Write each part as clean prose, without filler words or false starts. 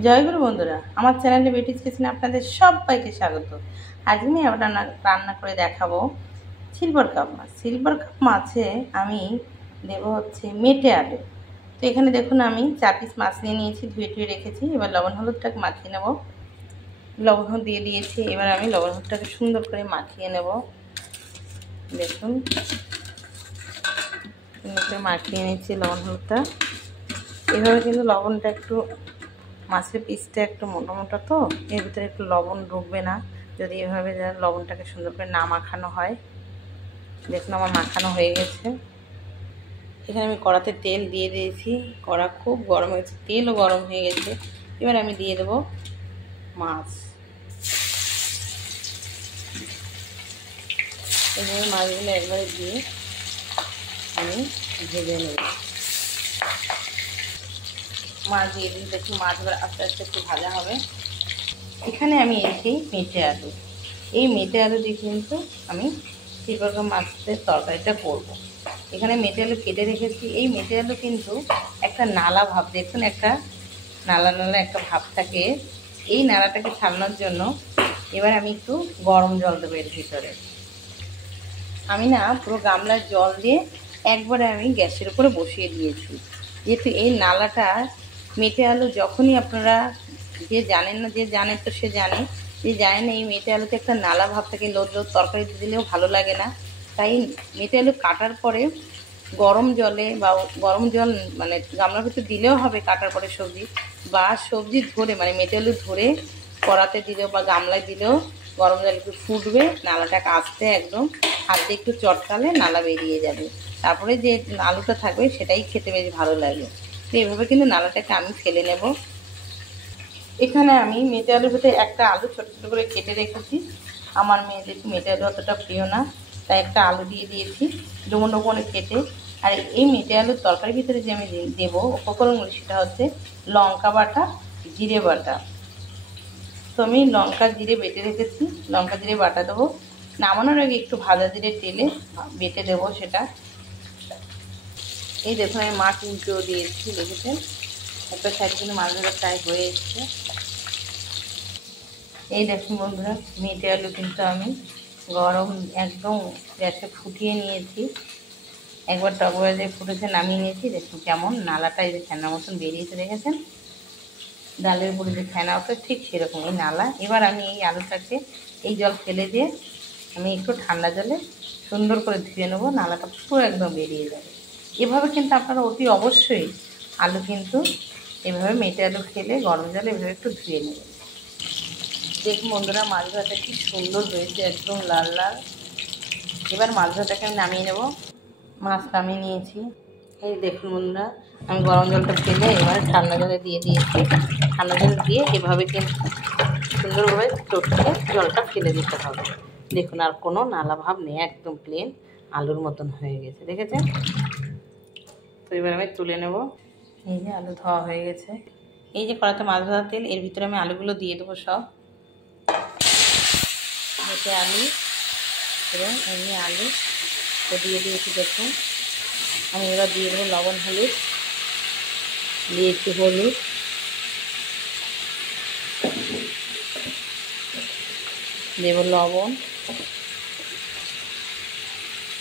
জয়গুরু বন্ধুরা, আমার চ্যানেলে বেটিস কিচেনে আপনাদের সবাইকে স্বাগত। আজকে আমি আবার রান্না করে দেখাবো সিলভার কাপ মাছ। সিলভার কাপ মাছে আমি দেবো হচ্ছে মেটে আলু। তো এখানে দেখুন আমি 4 পিস মাছ নিয়ে নিয়েছি, ধুয়ে রেখেছি। এবার লবণ হলুদটাকে মাখিয়ে নেব। লবণ হলুদ দিয়ে দিয়েছি, এবার আমি লবণ হলুদটাকে সুন্দর করে মাখিয়ে নেব। দেখুন সুন্দর করে মাখিয়ে নিচ্ছি লবণ হলুদটা। এভাবে কিন্তু লবণটা একটু, মাছের পিসটা একটু মোটা মোটা, তো এর ভিতরে একটু লবণ ঢুকবে না যদি এভাবে লবণটাকে সুন্দর করে না মাখানো হয়। দেখুন আমার মাখানো হয়ে গেছে। এখানে আমি কড়াতে তেল দিয়ে দিয়েছি, কড়া খুব গরম হয়েছে, তেলও গরম হয়ে গেছে। এবার আমি দিয়ে দেবো মাছ। এইভাবে মাছগুলো একবারে দিয়ে আমি ভেজে নেব। মাছ দিয়ে দিই, দেখুন মাছ এবার আস্তে আস্তে একটু ভাজা হবে। এখানে আমি এনেছি মেটে আলু। এই মেটে আলু দিয়ে কিন্তু আমি সিলভার কাপ মাছের তরকারিটা করব। এখানে মেটে আলু কেটে রেখেছি। এই মেটে আলু কিন্তু একটা নালা ভাব, দেখুন একটা নালা নালা একটা ভাব থাকে। এই নালাটাকে ছাড়ানোর জন্য এবার আমি একটু গরম জল দেবো এর ভিতরে। আমি না পুরো গামলার জল দিয়ে একবারে আমি গ্যাসের উপরে বসিয়ে দিয়েছি, যেহেতু এই নালাটা মেটে আলু যখনই আপনারা, যে জানেন না, যে জানে তো সে জানে, যে জানে না এই মেটে আলুতে একটা নালা ভাব থাকে, লোদ লোদ তরকারি দিলেও ভালো লাগে না। তাই মেটে আলু কাটার পরে গরম জলে বা গরম জল মানে গামলার ভিতরে দিলেও হবে কাটার পরে সবজি, বা সবজি ধরে মানে মেটে আলু ধরে কড়াতে দিলেও বা গামলায় দিলেও গরম জল একটু ফুটবে, নালাটাকে আস্তে একদম হাত দিয়ে একটু চটকালে নালা বেরিয়ে যাবে। তারপরে যে আলুটা থাকবে সেটাই খেতে বেশ ভালো লাগে। তো এইভাবে কিন্তু নালাটাকে আমি ফেলে নেব। এখানে আমি মেটে আলুর ভিতরে একটা আলু ছোটো ছোটো করে কেটে রেখেছি। আমার মেয়ে যেহেতু মেটে আলু অতটা প্রিয় না, তাই একটা আলু দিয়ে দিয়েছি ডুমো ডুমো করে কেটে। আর এই মেটে আলুর তরকারির ভিতরে যে আমি দেবো উপকরণগুলো, সেটা হচ্ছে লঙ্কা বাটা, জিরে বাটা। তো আমি লঙ্কা জিরে বেটে রেখেছি, লঙ্কা জিরে বাটা দেবো। নামানোর আগে একটু ভাজা জিরে তেলে বেটে দেবো সেটা। এই দেখুন আমি মাছ উল্টেও দিয়েছি, দেখেছেন একটা সাইড কিন্তু মাছ ভাজা প্রায় হয়ে এসছে। এই দেখুন বন্ধুরা, মেটে আলু কিন্তু আমি গরম একদম গ্যাসে ফুটিয়ে নিয়েছি। একবার টকবাজে ফুটেছে, নামিয়ে নিয়েছি। দেখুন কেমন নালাটা এই যে ফেনার মতন বেরিয়েছে, দেখেছেন ডালের উপরে যে ফেনা ওঠে ঠিক সেরকম এই নালা। এবার আমি এই আলুটাকে এই জল ফেলে দিয়ে আমি একটু ঠান্ডা জলে সুন্দর করে ধুয়ে নেবো, নালাটা পুরো একদম বেরিয়ে যাবে। এভাবে কিন্তু আপনারা অতি অবশ্যই আলু কিন্তু এভাবে মেটে আলু খেলে গরম জলে এভাবে একটু ধুয়ে নেবেন। দেখুন বন্ধুরা, মাছ ভাজা কি সুন্দর হয়েছে, একদম লাল লাল। এবার মাছ ভাজাটাকে আমি নামিয়ে নেব। মাছ নামিয়ে নিয়েছি। এই দেখুন বন্ধুরা, আমি গরম জলটা ফেলে এবার ঠান্ডা জলে দিয়ে দিয়েছি। ঠান্ডা জল দিয়ে এভাবে কিন্তু সুন্দরভাবে চটকে জলটা ফেলে দিতে হবে। দেখুন আর কোনো নালা ভাব নেই, একদম প্লেন আলুর মতন হয়ে গেছে, দেখেছেন। তো এবার আমি তুলে নেব। এই যে আলু ধোয়া হয়ে গেছে। এই যে কড়াতে মাছ ভাজার তেল, এর ভিতরে আমি আলুগুলো দিয়ে দেবো সব। মেটে আলু এবং এমনি আলু তো দিয়ে দিয়েছি। দেখুন আমি এবার দিয়ে দেবো লবণ হলুদ, দিয়েছি হলুদ, দেব লবণ।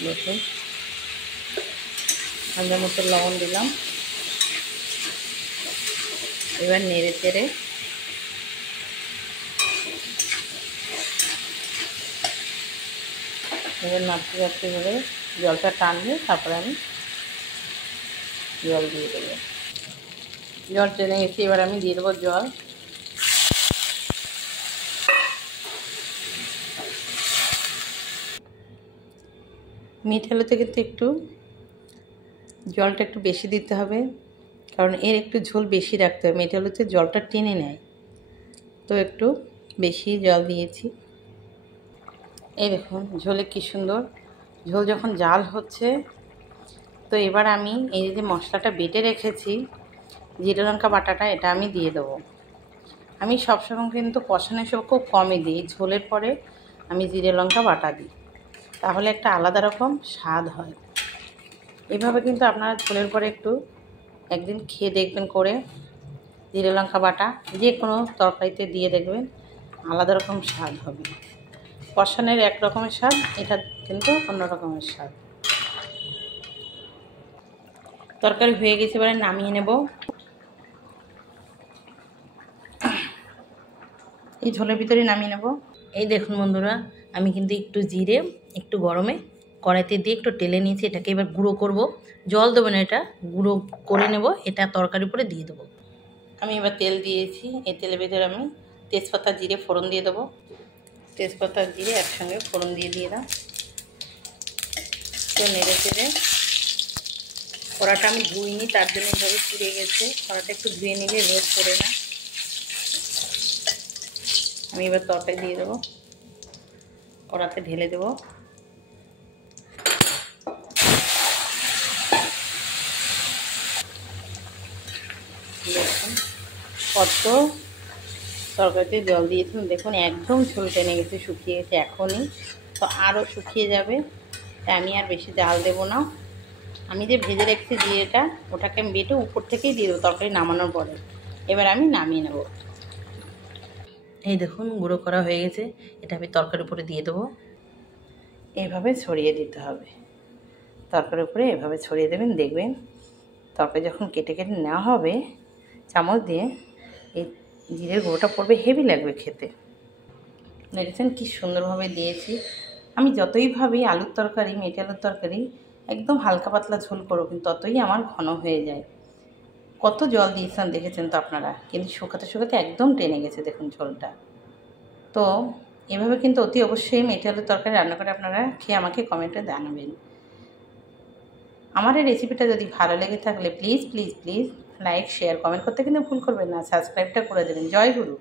দেখুন আন্দাজ মতো লবণ দিলাম। এবার নেড়ে চেড়ে এবার নাড়তে নাড়তে করে জলটা টানবে, তারপরে আমি জল দিয়ে দেবো। জল টেনে গেছে, এবার আমি দিয়ে দেবো জল। মিঠে আলুতে কিন্তু একটু জলটা একটু বেশি দিতে হবে, কারণ এর একটু ঝোল বেশি রাখতে হবে। মেটে আলুতে জলটা টেনে নেয়, তো একটু বেশি জল দিয়েছি। এই দেখুন ঝোলে কি সুন্দর ঝোল যখন জাল হচ্ছে। তো এবার আমি এই যে মশলাটা বেটে রেখেছি, জিরে লঙ্কা বাটাটা, এটা আমি দিয়ে দেবো। আমি সবসময় কিন্তু কষানোর সময় খুব কমই দিই, ঝোলের পরে আমি জিরে লঙ্কা বাটা দিই, তাহলে একটা আলাদা রকম স্বাদ হয়। এভাবে কিন্তু আপনারা ঝোলের পরে একটু একদিন খেয়ে দেখবেন করে, জিরে লঙ্কা বাটা যে কোনো তরকারিতে দিয়ে দেখবেন আলাদা রকম স্বাদ হবে। কষানোর এক রকমের স্বাদ, এটা কিন্তু অন্য রকমের স্বাদ। তরকারি হয়ে গেছে, এবারে নামিয়ে নেব। এই ঝোলের ভিতরে নামিয়ে নেব। এই দেখুন বন্ধুরা, আমি কিন্তু একটু জিরে একটু গরমে কড়াইতে দিয়ে একটু টেলে নিয়েছি। এটাকে এবার গুঁড়ো করব, জল দেবো না, এটা গুঁড়ো করে নেব। এটা তরকারির উপরে দিয়ে দেবো। আমি এবার তেল দিয়েছি, এই তেলের ভিতরে আমি তেজপাতা জিরে ফোড়ন দিয়ে দেবো। তেজপাতা জিরে একসঙ্গে ফোড়ন দিয়ে দিলাম। তো নেড়ে চেড়ে, কড়াটা আমি ধুইনি, তার জন্য এইভাবে পুড়ে গেছে। কড়াটা একটু ধুয়ে নিলে রোদ পড়ে না। আমি এবার তরকারি দিয়ে দেবো, কড়াতে ঢেলে দেবো। দেখুন কত তরকারিতে জল দিয়েছিলাম, দেখুন একদম ঝোল টেনে গেছে, শুকিয়ে গেছে। এখনই তো আরও শুকিয়ে যাবে, তাই আমি আর বেশি জাল দেবো না। আমি যে ভেজে রেখেছি জিরেটা, ওটাকে আমি বেটে উপর থেকেই দিয়ে দেবো তরকারি নামানোর পরে। এবার আমি নামিয়ে নেব। এই দেখুন গুঁড়ো করা হয়ে গেছে, এটা আমি তরকারির উপরে দিয়ে দেবো। এইভাবে ছড়িয়ে দিতে হবে তরকারির উপরে, এভাবে ছড়িয়ে দেবেন। দেখবেন তরকারি যখন কেটে কেটে নেওয়া হবে চামচ দিয়ে, এই জিরের গুঁড়োটা পড়বে, হেভি লাগবে খেতে। দেখেছেন কি সুন্দরভাবে দিয়েছি। আমি যতই ভাবি আলুর তরকারি, মেটে আলুর তরকারি একদম হালকা পাতলা ঝোল করো, কিন্তু ততই আমার ঘন হয়ে যায়। কত জল দিয়েছিলাম দেখেছেন তো আপনারা, কিন্তু শুকাতে শুকাতে একদম টেনে গেছে দেখুন ঝোলটা। তো এভাবে কিন্তু অতি অবশ্যই মেটে আলুর তরকারি রান্না করে আপনারা খেয়ে আমাকে কমেন্টে জানাবেন। আমার এই রেসিপিটা যদি ভালো লেগে থাকলে please please please like share comment করতে কিন্তু ভুল করবেন না। সাবস্ক্রাইবটা করে দেবেন। জয় গুরু।